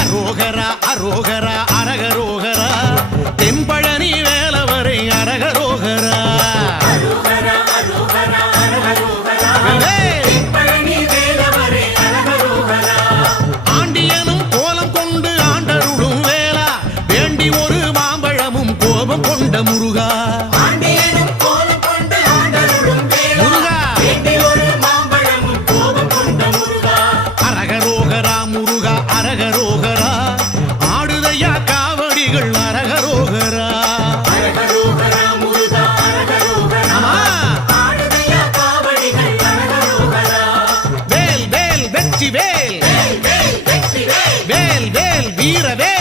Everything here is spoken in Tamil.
அரோகரா அரோகரா அரகரோகரா தென்பழனி வேலவரை அரகரோகரா ஆண்டியனும் கோலம் கொண்டு ஆண்டருளும் வேளா வேண்டி ஒரு மாம்பழமும் கோபம் கொண்ட முருகா அரகரோகரா ஆடுதையா காவடிகள் அரகரோகரா வேல் வேல் வெற்றி வேல் வேல் வேல் வீரவேல்